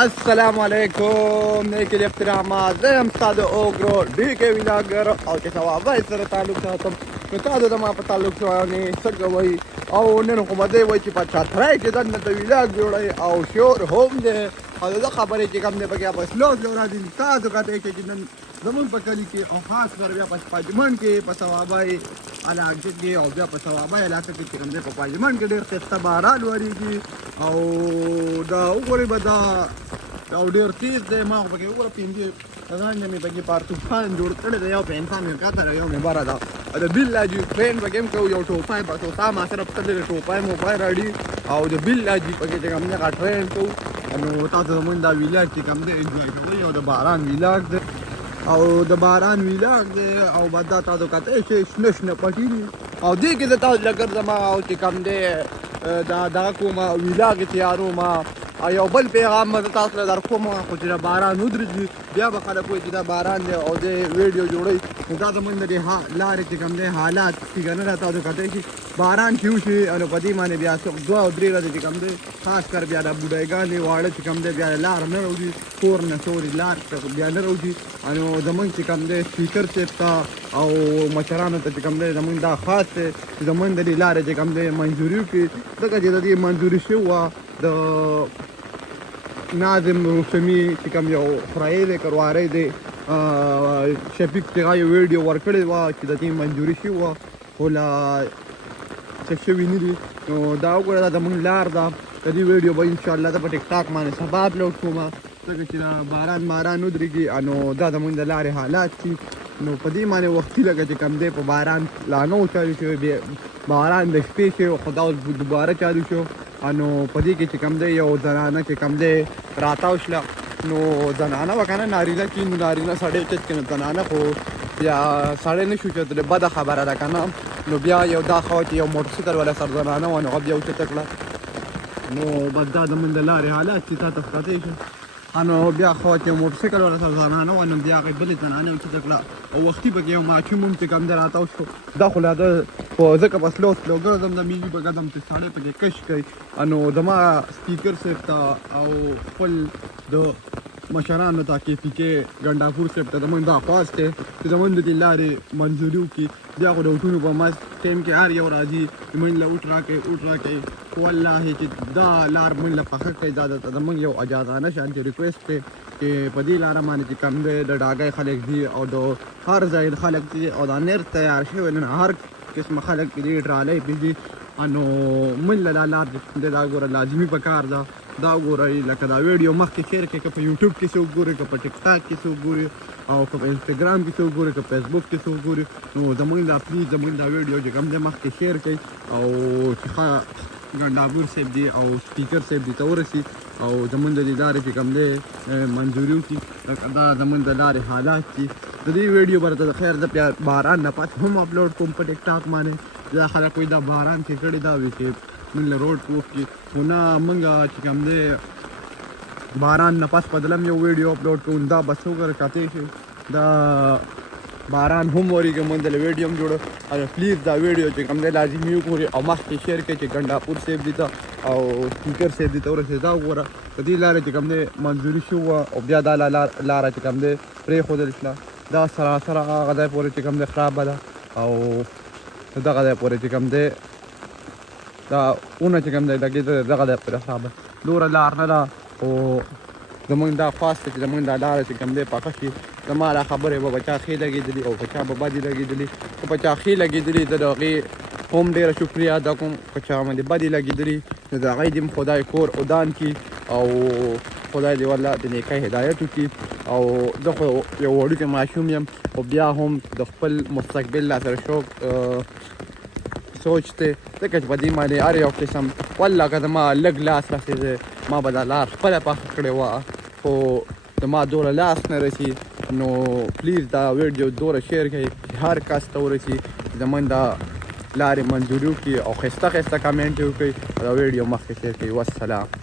السلام علیکم نیکی احترامات زه یم ستا د اوګرو ډي کې ولاګر او چې ثوابای سره تعلق ساتم نو تاسو د ما په تعلق باندې څه کوئ او نن خو به دی وایي چې په چترۍ کې دننه د ولاګ جوړئ او شور هم دی او د خبرې چې کوم دی پکې په سلو سلو راځي تاسو کته کې نن زمون په کلي کې او خاص کر بیا په پاجمان کې په ثوابای علاقه کې او بیا په ثوابای علاقه کې کوم دی په پاجمان کې ډېر خسته باران وریږي او دا وګورئ به دا او ډېر تیز دی ما خو پکې وګوره پنځه ځان مې پکې په طوفان جوړ کړی دی یو په انسان مې کتره یو مې باره ده د بیلاجي ټرین پکې هم کوو یو ټوپای په توتا ما سره په تللی ټوپای موبایل راړي او د بیلاجي پکې چې کوم دی هغه ټرین کوو نو تاسو زمونږ دا ویلاګ چې کوم دی انجوای کوئ او د باران ویلاګ دی او د باران ویلاګ دی او بعد دا تاسو کته چې شنه شنه پټي دي او دې کې د تاسو لګر زما او چې کوم دی دا دغه کومه ویلاګ تیاروم او یو بل پیغام به تاسو له در کوم خو چې باران ودرېږي بیا به خلک وایي چې دا باران دی او د ویډیو جوړوي نو دا زموږ د لارې چې کوم دی حالات چې که نه را تاسو کتی شي باران چې وشي نو په دې باندې بیا دوه او درې ورځې چې کوم دی خاص کر بیا د بوډایګانې واړه چې کوم دی بیا لار نه راوځي کور نه سوري لار بیا نه راوځي نو زموږ چې کوم دی سپیکر صاحب ته او مشرانو ته چې کوم دی زموږ دا خاص دی چې زموږ د دې لارې چې کوم دی منظوري وکړي ځکه چې د دې منظوري شوې وه د ناظم روشمی چې کوم یو خورایي دی کرواری دی شفیق تیغا یو ویډیو ورکړې وه چې د دې منظوري شوې وه خو لا څه شوي نه دي نو دا وګوره دا زموږ لار ده د دې ویډیو به انشاءالله زه په ټیک ټاک باندې سبا اپلوډ کوم ځکه چې باران ودرېږي نو دا زموږ د لارې حالات دي نو په دې باندې وختي لګه چې کوم دی په باران لا نه و چالو شوی باران د شپې شوی خو دا اوس دوباره چالو شو نو په دې کې چې کوم دی یو زنانه چې کوم دی راتاو شله نو زنانه وه که نه نارینه چې نو نارینه سړی چت کې نو زنانه خو بیا سړی نه شو چتلی بده خبره ده که نه نو بیا یو دا خوا چې یو موټرسایکل والا سر زنانه وه نو هغه بیا اوچته کړه نو بس دا زموږ د لارې حالات چې تا ته ښکتی شو نو بیا خوا چې موټرسایکل والا سر زنانه وه نو بیا هغې بلې زنانې اوچته کړه او وختي پکې یو ماشوم هم چې کوم دی راتاو شو دا خو لا ده خو ځکه په سلو سلو ګرځم د میږي په قدم چې سړی پکې کش کوي نو زما سپیکر صاحب ته او خپل د مشرانو ته کې پي کې ګنډاپور صاحب ته زموږ دا خواست دی چې زموږ د دې لارې منظوري وکړي بیا خو د اوټونو په مست ټایم کې هر یو راځي موږ له اوټ راکوي خو والله چې دا لار موږ له پخه کوي دا درته زموږ یو اجازانه شانتې ریکویسټ دی چې په دې لاره باندې چې کوم دی د ډاګۍ خلک دي او د هر ځای خلک دي او دا نر تیار شوی نن هر قسمه خلک دي ډرالۍ پې دي نو موږ له دا لار دی دا ګوره لازمي پکار ده دا وګورئ لکه دا ویډیو مخکې شیر کړئ که په یوټیوب کې څه وګورئ که په ټیک ټاک کې څه وګورئ او که په انسټاګرام کې څه وګورئ که فیسبوک کې څه وګورئ نو زموږ دا پلیز زموږ دا ویډیو چې کوم دی مخکې شیر کړئ او چې ښه ګنډاپور صاحب دی او سپیکر صاحب دی ته ورسي او زموږ د دې لارې چې کوم دی منظوري وکړي دا زموږ د لارې حالات دي د دې ویډیو به د خیر زه بیا باران نه پس هم اپلوډ کوم په ټیک ټاک باندې دا خلک وایي دا باران کې کړی دا وي چې موږ له روډ پوښ کړي خو نه موږ چې کوم دی باران نه پس بدلم یو ویډیو اپلوډ کوو دا بس وګوره کتی شي دا باران هم وریږي موږ د ویډیو هم جوړو او پلیز دا ویډیو چې کوم دی لازمي وګورئ او مخکې شیر کړئ چې ګنډاپور صاحب دي ته او سپیکر صاحب دي ته ورسېد دا وګوره په دې لارې چې کوم دی منظوري شوې وه او بیا دا لاره چې کوم دی پرېښودل شوه دا سراسر هغه ځای پورې چې کوم دی خرابه ده او دغه ځای پورې چې کوم دی دا اونه چې کوم دی دغه ځای پورې خرابه دومره لار نه ده خو زموږ دا خواست چې زموږ دا لاره چې کوم دی پاکه شي زما دا خبرې به په چا ښې لګېدلي او په چا به بدې لګېدلي خو په چا ښې لګېدلي زه د هغې هم ډېره شکریه ادا کوم په چا باندې بدې لګېدلي نو د هغوی دې خدای کور ودان کړي او خدای دې والله د نیکۍ هدایت وکړي او زه خو یو وړوکی ماشوم یم خو بیا هم د خپل مستقبل لا سره شوق سوچ دی ځکه چې په دې باندې هر یو قسم والله که زما لږ لاس رسېده ما به دا لار خپله پاکه کړې وه خو زما دومره لاس نه رسي نو پلیز دا ویډیو دومره شیر کړئ چې هر کس ته ورسي زموږ دا لارې منظوري وکړي او ښایسته ښایسته کمنټ یې وکړئ او دا ویډیو مخکې شیر کړئ والسلام